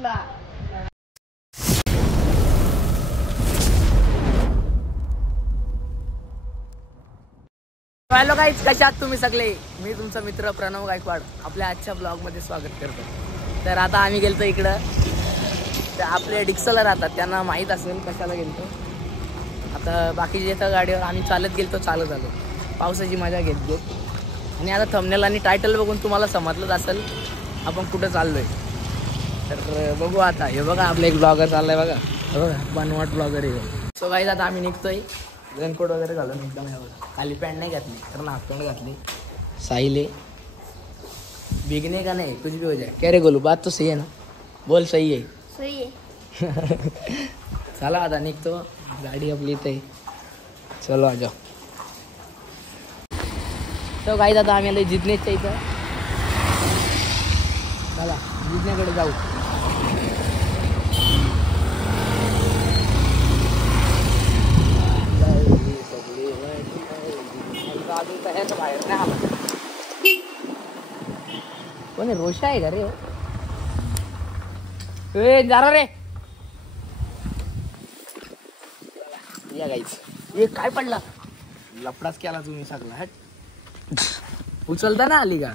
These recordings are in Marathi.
बसला. हॅलो गाईज, कशा आहात तुम्ही सगळे. मी तुमचा मित्र प्रणव गायकवाड आपल्या आजच्या ब्लॉग मध्ये स्वागत करतो. तर आता आम्ही गेलतो इकडं, तर आपले डिक्सला राहतात, त्यांना माहीत असेल कशाला गेलतो. आता बाकीचे तर गाडीवर आम्ही चालत गेलतो, चालत आलो पावसाची मजा घेत घेत. आणि आता थंबनेल आणि टायटल बघून तुम्हाला समजलंच असेल आपण कुठं चाललोय. तर बघू आता. हे बघा आपला एक ब्लॉगर चाललाय बघा, बघा बनवाट ब्लॉगर आहे. सो गाईज आता आम्ही निघतोय. रेनकोट वगैरे घालून एकदम. खाली पॅन्ट नाही घातली कारण हाफ पॅन्ट घातली. साहिले भीगने का नहीं कुछ भी हो जाए. क्या रे गोलू, बात तो सही है ना, बोल. सही है, सही है. चला आता निघतो. गाडी आपली इथे. चलो आ जाओ. तो गाईज आता आम्ही आलो जिजनेच्या इथं. चला जिजण्याकडे जाऊ. बाहेर नाही आला. कोणी रोषा आहे का रे. ए जरा रे या गाईच. हे काय पडला, लफडाच केला तुम्ही सगळा. हट उचलता ना आली का.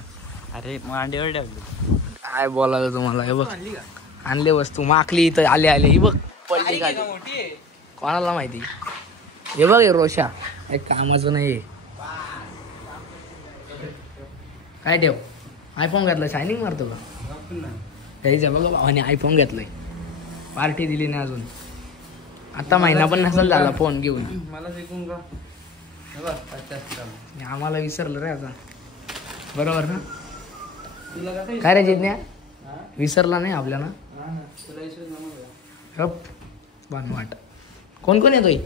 अरे मांडीवर ठेवली. काय बोलायचं तुम्हाला. हे बघ आणले वस्तू माकली इथं. आले आले ही बघ पडली का कोणाला माहिती. हे बघ हे रोषा एक कामाचं नाही. काय ठेव आयफोन घेतला, शायनिंग मारतो का त्याच्या. बघा भावाने आयफोन घेतलाय, पार्टी दिली नाही अजून. आता महिना पण नसेल झाला फोन घेऊन. मला शिकून का आम्हाला विसरलं रे आता. बरोबर ना. काय रे जिज्ञा, विसरला नाही आपल्याला. बनवाट. कोण कोण येतोय,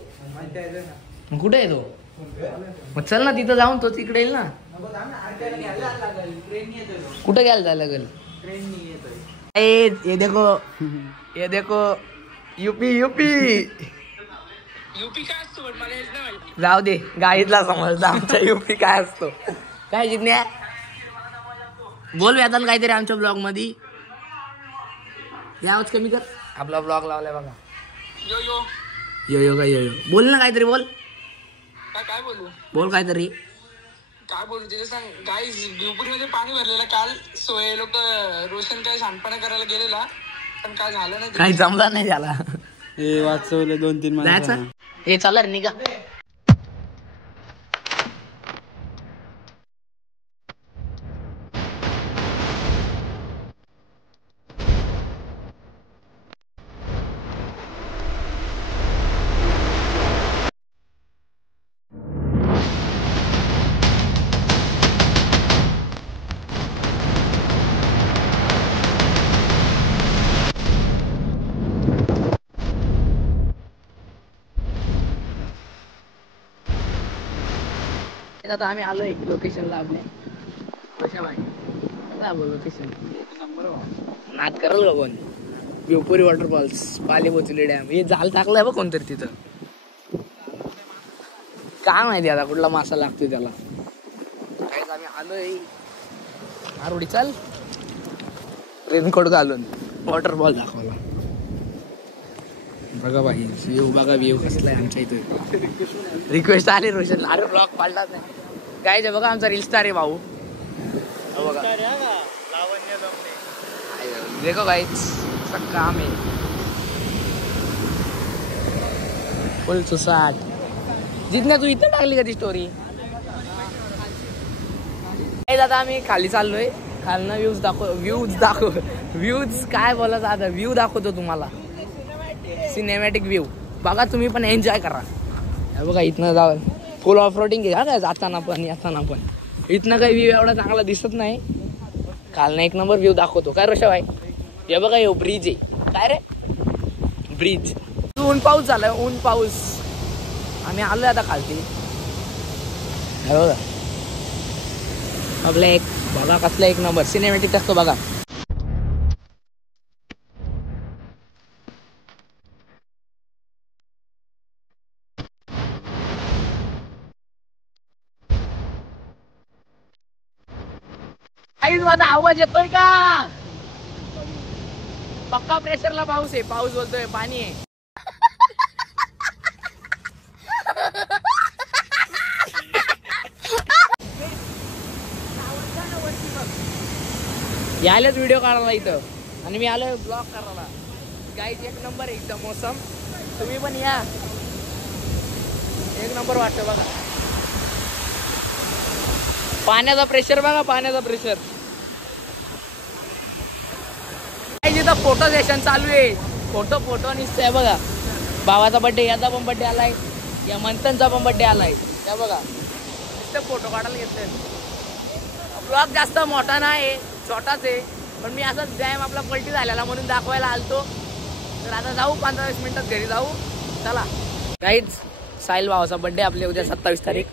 मग कुठे येतो. मग चल ना तिथं जाऊन तो तिकडे येईल ना. कुठं घ्यायला जायला लागेल. ये देखो, ये देखो यूपी यूपी यूपी काय असतो जाऊ दे. गाईतला समजता आमच्या यूपी काय असतो. काय जिज्ञा बोल वेतन काहीतरी आमच्या ब्लॉग मध्ये. आवाज कमी कर. आपला ब्लॉग लावलाय बघा. यो यो यो यो काय यो यो बोल ना काहीतरी. बोल काय बोलू. बोल काहीतरी. काय बोलू तिथे सांग. गाईज मध्ये पाणी भरलेलं काल. सोय लोक रोशन काय शानपणा करायला गेलेला, पण काय झालं नाही. काही जमला नाही त्याला. हे वाचवले 2-3 माणसं. हे चालणार निघा. आता आम्ही आलोय लोकेशनला आपल्या. कशा बाई काय बोल लोकेशन नाद करल का कोण. बिवपुरी वॉटरफॉल्स, पालेबोचुली डॅम. हे जाल टाकलाय बघ कोणतरी तिथं. काय माहिती आता कुठला मासा लागतोय त्याला. काय आम्ही आलोय आरोडी. चाल रेनकोट घालून वॉटरफॉल दाखवला. बघा भाई व्ह्यू, बघा व्ह्यू कसलाय आमच्या इथं. रिक्वेस्ट आली रोशन. अरे ब्लॉग पाडला नाही काय ते. बघा आमचा रील स्टार आहे भाऊ. बघा देखो गाइस सब काम है फुल सुसाट. जितना तू इथं टाकली का ती स्टोरी. दादा आम्ही खाली चाललोय. खालनं व्ह्यूज काय बोलायचं आता. व्ह्यू दाखवतो तुम्हाला. सिनेमॅटिक व्ह्यू बघा तुम्ही पण एन्जॉय करा. बघा इथनं जाऊ फुल ऑफ रोडिंग आहे का जाताना पण येताना पण. इथनं काही व्ह्यू एवढा चांगला दिसत नाही. खालनं एक नंबर व्ह्यू दाखवतो. काय रोषा भाई हे बघा हे ब्रिज आहे. काय रे ब्रिज. ऊन पाऊस झालाय, ऊन पाऊस. आम्ही आलोय आता खालती. बघा आपला एक बघा कसला एक नंबर सिनेमॅटिक असतो बघा. माझा आवाज येतोय का. पक्का प्रेशरला पाऊस आहे. पाऊस बोलतोय पाणी आहे. यायलाच व्हिडिओ काढायला इथं आणि मी आलोय ब्लॉग करायला. गाईज एक नंबर आहे एकदम मोसम. तुम्ही पण या. एक नंबर वाटतं बघा. पाण्याचा प्रेशर बघा. पाण्याचा प्रेशर. इथं फोटो सेशन चालू आहे. फोटो निघतोय बघा. भावाचा बर्थडे, याचा पण बर्थडे आलाय, या मंथनचा पण बर्थडे आलाय. त्या बघा नुसते फोटो काढायला घेतले. ब्लॉग जास्त मोठा नाही, छोटाच आहे, पण मी असंच डॅम आपला पलटी झालेला म्हणून दाखवायला आलतो. तर आता जाऊ 15-20 मिनिटात घरी जाऊ. चला काहीच. साहिल भावाचा बर्थडे आपले उद्या 27 तारीख.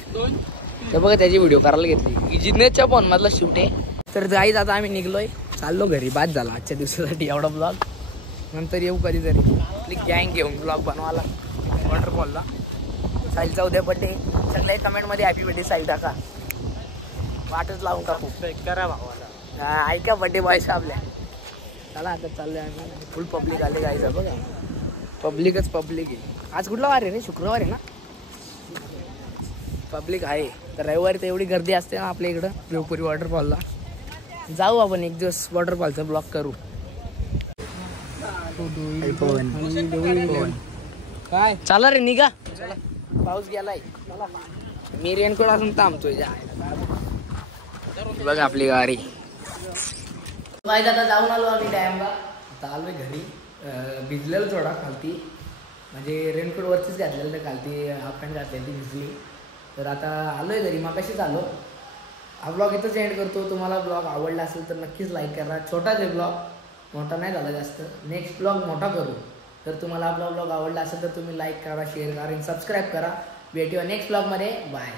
तर बघा त्याची व्हिडिओ करायला घेतली. जिज्ञेसच्या फोन मधला शूट आहे. तर गाईज आता आम्ही निघलोय, चाललो घरी. बाद झाला आजच्या दिवसासाठी एवढा ब्लॉग. नंतर येऊ कधीतरी आपली गँग घेऊन ब्लॉग बनवायला वॉटरफॉलला. साहिलचा उद्या बर्थडे. सगळे कमेंटमध्ये हॅपी बर्थडे साहिल टाका. वाटच लावून टाकू करा भावाला. ऐका बर्थडे बॉयचा आपल्या. चला आता चाललोय आम्ही. फुल पब्लिक आले गाईचा बघा. पब्लिकच पब्लिक आहे. आज कुठला वार आहे रे? शुक्रवार आहे ना. पब्लिक आहे. तर रविवारी तर एवढी गर्दी असते ना आपल्या इकडं देवपुरी वॉटरफॉलला. जाऊ आपण एक दिवस वॉटरफॉलचा ब्लॉग करू. काय चला रे निघा. पाऊस गेलाय. मी रेनकोट असून थांबतोय. बघ आपली गाडी. आता जाऊन आलो आम्ही डॅमला. आता आलोय घरी. भिजलेलं थोडा खालती, म्हणजे रेनकोट वरतीच घातलेलं तर खालती हाफ पॅन्ट घातलेली ती भिजली. तर आता आलोय घरी. मग कशीच आलो. हा ब्लॉग इथंच एंड करतो. तुम्हाला ब्लॉग आवडला असेल तर नक्कीच लाईक करा. छोटाच आहे ब्लॉग, मोठा नाही झाला जास्त. नेक्स्ट ब्लॉग मोठा करू. तर तुम्हाला आपला ब्लॉग आवडला असेल तर तुम्ही लाईक करा, शेअर करा आणि सबस्क्राईब करा. भेटूया नेक्स्ट ब्लॉगमध्ये. बाय.